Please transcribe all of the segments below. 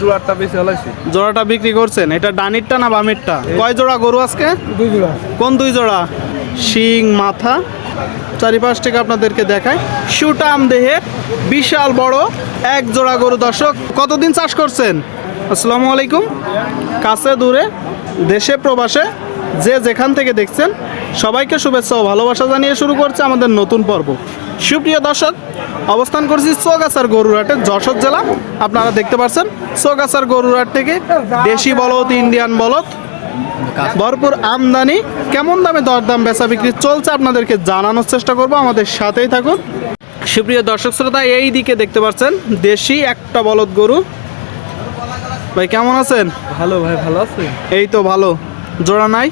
জোড়াটা বেশি হলাইছি জোড়াটা বিক্রি করছেন? এটা ডানিরটা না বামেরটা? কয় জোড়া গরু আজকে? দুই জোড়া। কোন দুই জোড়া? শিং মাথা। চারিপাশ থেকে আপনাদেরকে দেখায় সুটাম দেহে বিশাল বড় এক জোড়া গরু। দর্শক কতদিন চাষ করছেন? আসসালামু আলাইকুম। কাছে দূরে দেশে প্রবাসে যে যেখান থেকে দেখছেন সবাইকে শুভেচ্ছা ও ভালোবাসা জানিয়ে শুরু করছে আমাদের নতুন পর্ব। সুপ্রিয় দর্শক অবস্থান করছি চৌগাছার গরুরহাটে যশোর জেলা। আপনারা দেখতে পাচ্ছেন চৌগাছার গরুরহাট থেকে দেশি বলদ ইন্ডিয়ান বলদ ভরপুর আমদানি কেমন দামে দরদাম বেচা বিক্রি চলছে আপনাদেরকে জানানোর চেষ্টা করব আমাদের সাথেই থাকুন। সুপ্রিয় দর্শক শ্রোতা এই দিকে দেখতে পাচ্ছেন দেশি একটা বলদ গরু। ভাই কেমন আছেন? ভালো ভাই ভালো আছে। এই তো ভালো জোড়া নাই?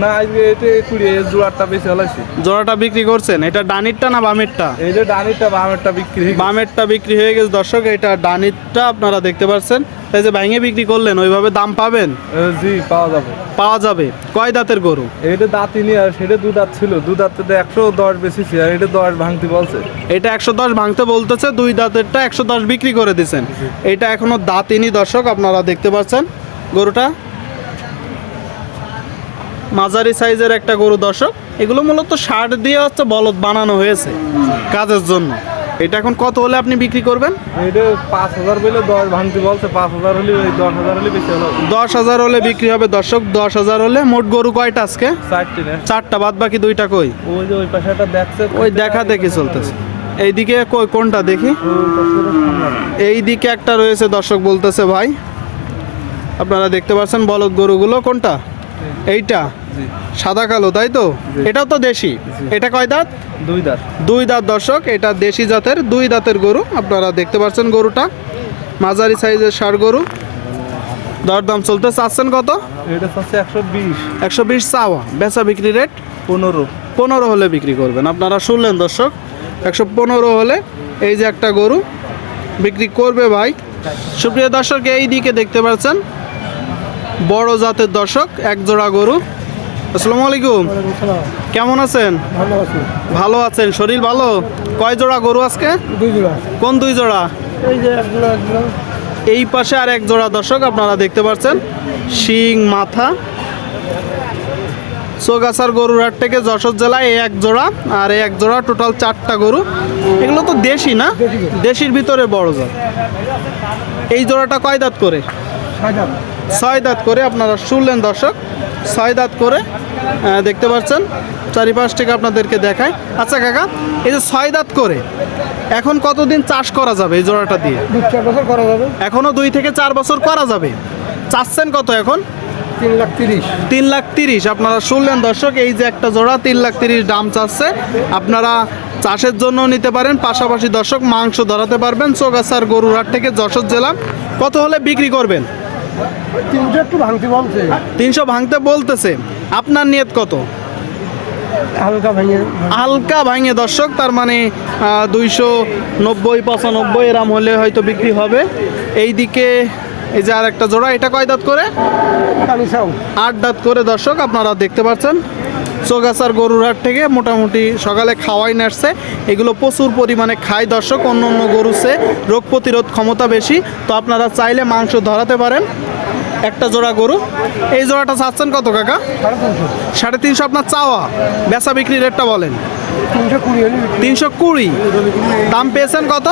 না আজকে এটা কুড়ি জোড়াটা বেশি হলাইছি জোড়াটা বিক্রি করছেন? এটা ডানিরটা না বামেরটা? এই যে ডানিটা বামেরটা বিক্রি বামেরটা বিক্রি হয়ে গেছে। দর্শক এটা ডানিরটা আপনারা দেখতে পাচ্ছেন এই যে ভেঙে বিক্রি করলেন ওইভাবে দাম পাবেন? জি পাওয়া যাবে। পাওয়া যাবে। কয় দাঁতের গরু? এইটা দাঁতিনি আর সেটা দু দাঁত ছিল। দু দাঁতে একশো দশ বেশি আর এটা দশ ভাঙতে বলছে। এটা একশো দশ ভাঙতে বলতেছে দুই দাঁতেরটা একশো দশ বিক্রি করে দিছেন এটা এখনও দাঁতিনি দর্শক আপনারা দেখতে পাচ্ছেন গরুটা। মাঝারি সাইজের একটা গরু দর্শক এগুলো মূলত শার্ট দিয়ে হচ্ছে বলদ বানানো হয়েছে কাজের জন্য। এটা এখন কত হলে আপনি বিক্রি করবেন? এইটা পাঁচ হাজার বলে দশ ভাঙতে বলছে পাঁচ হাজার হলে ওই দশ হাজার হলে হলো। দশ হাজার হলে বিক্রি হবে দর্শক দশ হাজার হলে মোট গরু কয়টা আজকে? চারটে চারটা বাদ বাকি দুইটা কই? ওই যে ওই পাশাটা দেখছে। ওই দেখা দেখি চলতেছে। এইদিকে কই কোনটা দেখি। এই দিকে একটা রয়েছে দর্শক বলতেছে ভাই। আপনারা দেখতে পাচ্ছেন বলদ গরুগুলো কোনটা? এইটা। সাদা কালো তাই তো? এটাও তো দেশি। এটা কয় দাঁত? দুই দাঁত। দুই দাঁত দর্শক। এটা দেশি জাতের দুই দাঁতের গরু। আপনারা দেখতে পাচ্ছেন গরুটা। মাঝারি সাইজের সার গরু। দরদাম চলতে চাচ্ছেন কত? এটা হচ্ছে একশো বিশ। একশো বিশ চাওয়া। বেচা বিক্রি রেট? পনেরো। পনেরো হলে বিক্রি করবেন। আপনারা শুনলেন দর্শক। একশো পনেরো হলে এই যে একটা গরু বিক্রি করবে ভাই। সুপ্রিয় দর্শক এই দিকে দেখতে পাচ্ছেন। বড় জাতের দর্শক এক জোড়া গরু। আসসালামু আলাইকুম। কেমন আছেন? ভালো আছে। ভালো আছেন। শরীর ভালো? কয় জোড়া গরু আজকে? দুই জোড়া। কোন দুই জোড়া? এই যে এক জোড়া এক জোড়া। এই পাশে আর এক জোড়া দর্শক আপনারা দেখতে পাচ্ছেন। শিং মাথা। চোগাছার গরুর হাট থেকে যশোর জেলায় এই এক জোড়া আর এই এক জোড়া টোটাল চারটা গরু। এগুলো তো দেশি না? দেশির ভিতরে বড় জাত এই জোড়াটা কয় দাঁত করে? ছয় দাঁত করে আপনারা শুনলেন দর্শক। ছয় দাঁত করে দেখতে পাচ্ছেন। চারিপাশ থেকে আপনাদেরকে দেখায় আচ্ছা কাকা এই যে ছয় দাঁত করে এখন কতদিন চাষ করা যাবে এই জোড়াটা দিয়ে? চার বছর করা যাবে। এখনও দুই থেকে চার বছর করা যাবে। চাচ্ছেন কত এখন? তিন লাখ তিরিশ। তিন লাখ তিরিশ। আপনারা শুনলেন দর্শক এই যে একটা জোড়া তিন লাখ তিরিশ দাম চাচ্ছে। আপনারা চাষের জন্য নিতে পারেন পাশাপাশি দর্শক মাংস ধরাতে পারবেন। চৌগাছার গরুরহাট থেকে যশোর জেলা। কত হলে বিক্রি করবেন? তিনশো একটু ভাঙতে বলছে। তিনশো ভাঙতে বলতেছে। আপনার নিয়ত কত? হালকা ভাঙে। হালকা ভাঙে। দর্শক তার মানে দুইশো নব্বই পঁচানব্বই এরাম হলে হয়তো বিক্রি হবে। এই দিকে এই যে আর একটা জোড়া এটা কয় দাঁত করে? আট দাঁত করে দর্শক আপনারা দেখতে পাচ্ছেন। চৌগাছার গরুর হাট থেকে মোটামুটি সকালে খাওয়াই নাড়ছে। এগুলো প্রচুর পরিমাণে খায় দর্শক, অন্য অন্য গরুছে রোগ প্রতিরোধ ক্ষমতা বেশি। তো আপনারা চাইলে মাংস ধরাতে পারেন একটা জোড়া গরু। এই জোড়াটা চাচ্ছেন কত কাকা? সাড়ে তিনশো আপনার চাওয়া। বেচা বিক্রি রেটটা বলেন। তিনশো কুড়ি। দাম পেয়েছেন কত?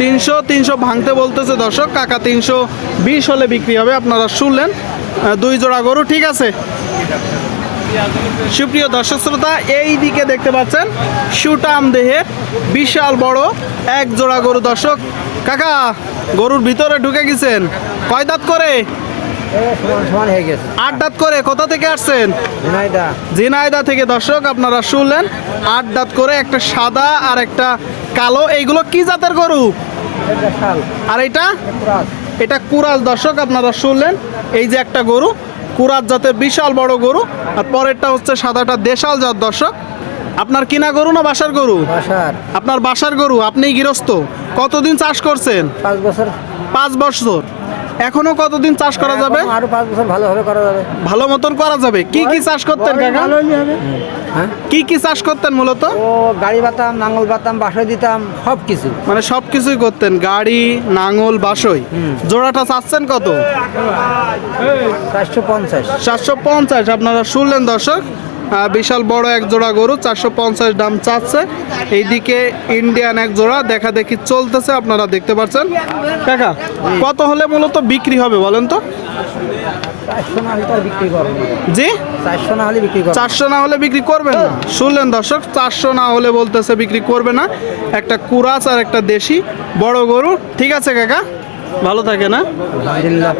তিনশো তিনশো ভাঙতে বলতেছে দর্শক। কাকা তিনশো বিশ হলে বিক্রি হবে, আপনারা শুনলেন। দুই জোড়া গরু ঠিক আছে? সুপ্রিয় দর্শক শ্রোতা এই দিকে দেখতে পাচ্ছেন সুটাম দেহের বিশাল বড় এক জোড়া গরু। দর্শক কাকা গরুর ভিতরে ঢুকে গেছেন। কয় দাঁত করে? আট দাঁত করে কোথা থেকে আসছেন? জিনাইদা থেকে। দর্শক আপনারা শুনলেন আট দাঁত করে একটা সাদা আর একটা কালো। এইগুলো কি জাতের গরু? আর এটা? এটা কুরাজ দর্শক আপনারা শুনলেন এই যে একটা গরু কুরাজ জাতের বিশাল বড় গরু আর পরেরটা হচ্ছে সাদাটা দেশাল জাত দর্শক। আপনার কিনা গরু না বাসার গরু? বাসার। আপনার বাসার গরু আপনি গৃহস্থ। কতদিন চাষ করছেন? পাঁচ বছর। পাঁচ বছর। এখনও কতদিন চাষ করা যাবে? এখন আরও পাঁচ বছর ভালোভাবে করা যাবে। ভালো মতন করা যাবে। কি কি চাষ করতেন কাকা? হ্যাঁ? কি কি চাষ করতেন মূলত? ও গাড়ি বাতাম নাঙ্গল বাতাম বাসা দিতাম সব কিছু। মানে সব কিছুই করতেন। গাড়ি নাঙল বাসই জোড়াটা চাচ্ছেন কত? চারশো পঞ্চাশ। চারশো পঞ্চাশ। আপনারা শুনলেন দর্শক বিশাল বড় এক জোড়া গরু চারশো পঞ্চাশ দাম চাচ্ছে। এইদিকে ইন্ডিয়ান এক জোড়া দেখা দেখি চলতেছে আপনারা দেখতে পাচ্ছেন। কাকা কত হলে মূলত বিক্রি হবে বলেন তো? চারশো না হলে বিক্রি। জি? চারশো না হলে করবেন না? শুনলেন দর্শক চারশো না হলে বলতেছে বিক্রি করবে না। একটা কুরাস আর একটা দেশি বড় গরু। ঠিক আছে কাকা? ভালো থাকে না আলহামদুলিল্লাহ।